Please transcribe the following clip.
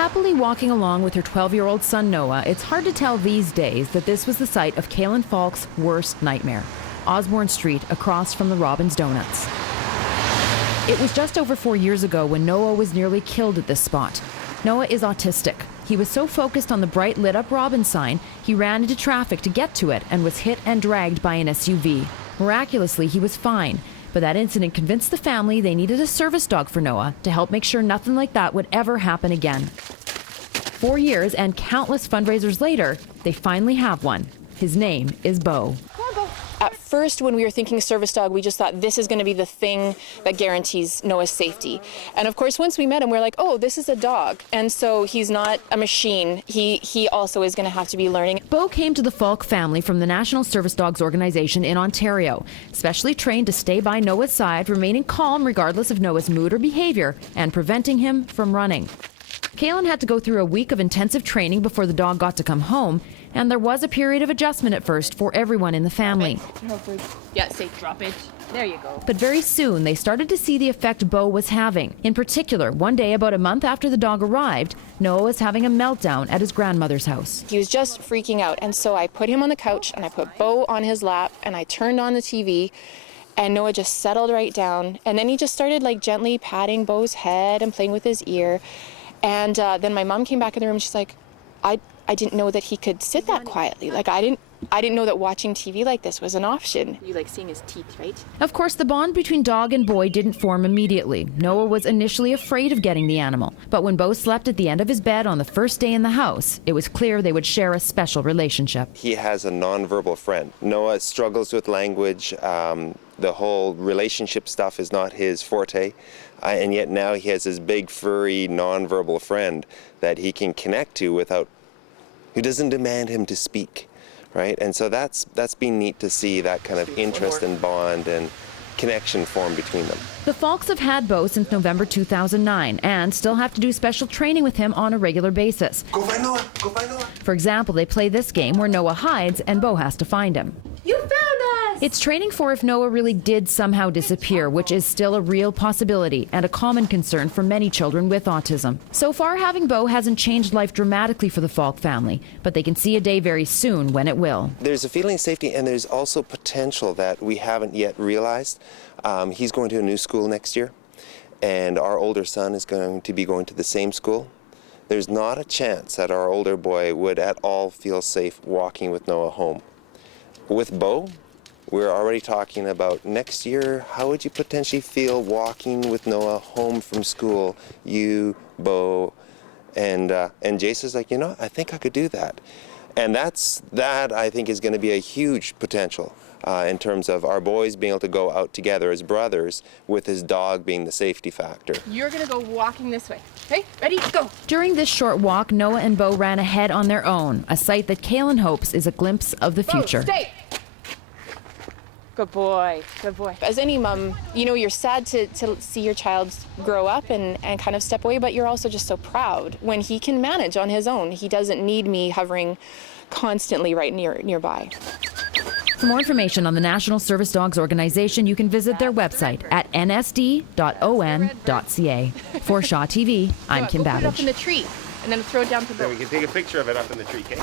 Happily walking along with her 12-year-old son Noah, it's hard to tell these days that this was the site of Kaylin Falk's worst nightmare, Osborne Street across from the Robin's Donuts. It was just over 4 years ago when Noah was nearly killed at this spot. Noah is autistic. He was so focused on the bright lit-up Robin sign, he ran into traffic to get to it and was hit and dragged by an SUV. Miraculously, he was fine, but that incident convinced the family they needed a service dog for Noah to help make sure nothing like that would ever happen again. 4 years and countless fundraisers later, they finally have one. His name is Bo. At first, when we were thinking service dog, we just thought this is going to be the thing that guarantees Noah's safety. And of course, once we met him, we're like, oh, this is a dog. And so he's not a machine. He also is going to have to be learning. Bo came to the Falk family from the National Service Dogs Organization in Ontario, specially trained to stay by Noah's side, remaining calm regardless of Noah's mood or behavior, and preventing him from running. Kaylin had to go through a week of intensive training before the dog got to come home, and there was a period of adjustment at first for everyone in the family. Yeah, say drop it. There you go. But very soon, they started to see the effect Bo was having. In particular, one day about a month after the dog arrived, Noah was having a meltdown at his grandmother's house. He was just freaking out, and so I put him on the couch, and I put Bo on his lap, and I turned on the TV, and Noah just settled right down. And then he just started like gently patting Bo's head and playing with his ear. And then my mom came back in the room, and she's like, I didn't know that he could sit that quietly. Like, I didn't know that watching TV like this was an option. You like seeing his teeth, right? Of course, the bond between dog and boy didn't form immediately. Noah was initially afraid of getting the animal. But when Bo slept at the end of his bed on the first day in the house, it was clear they would share a special relationship. He has a nonverbal friend. Noah struggles with language. The whole relationship stuff is not his forte. And yet now he has this big, furry, nonverbal friend that he can connect to who doesn't demand him to speak, right? And so that's been neat to see that kind of interest and bond and connection form between them. The Falks have had Bo since November 2009 and still have to do special training with him on a regular basis. Go find Noah! Go find Noah! For example, they play this game where Noah hides and Bo has to find him. You found us! It's training for if Noah really did somehow disappear, which is still a real possibility and a common concern for many children with autism. So far, having Bo hasn't changed life dramatically for the Falk family, but they can see a day very soon when it will. There's a feeling of safety, and there's also potential that we haven't yet realized. He's going to a new school next year, and our older son is going to be going to the same school. There's not a chance that our older boy would at all feel safe walking with Noah home. With Bo, we're already talking about next year, how would you potentially feel walking with Noah home from school, you, Bo, and Jason's like, I think I could do that. And that I think is going to be a huge potential in terms of our boys being able to go out together as brothers with his dog being the safety factor. You're going to go walking this way. Okay, ready, go. During this short walk, Noah and Bo ran ahead on their own, a sight that Kaylin hopes is a glimpse of the future. Bo, stay. Good boy, good boy. As any mom, you're sad to see your child grow up and kind of step away, but you're also just so proud when he can manage on his own. He doesn't need me hovering constantly right nearby. For more information on the National Service Dogs Organization, you can visit their website at nsd.on.ca. For Shaw TV, I'm Kim Put it up Babij. in the tree and then throw it down to Bo. Then we can take a picture of it up in the tree, okay?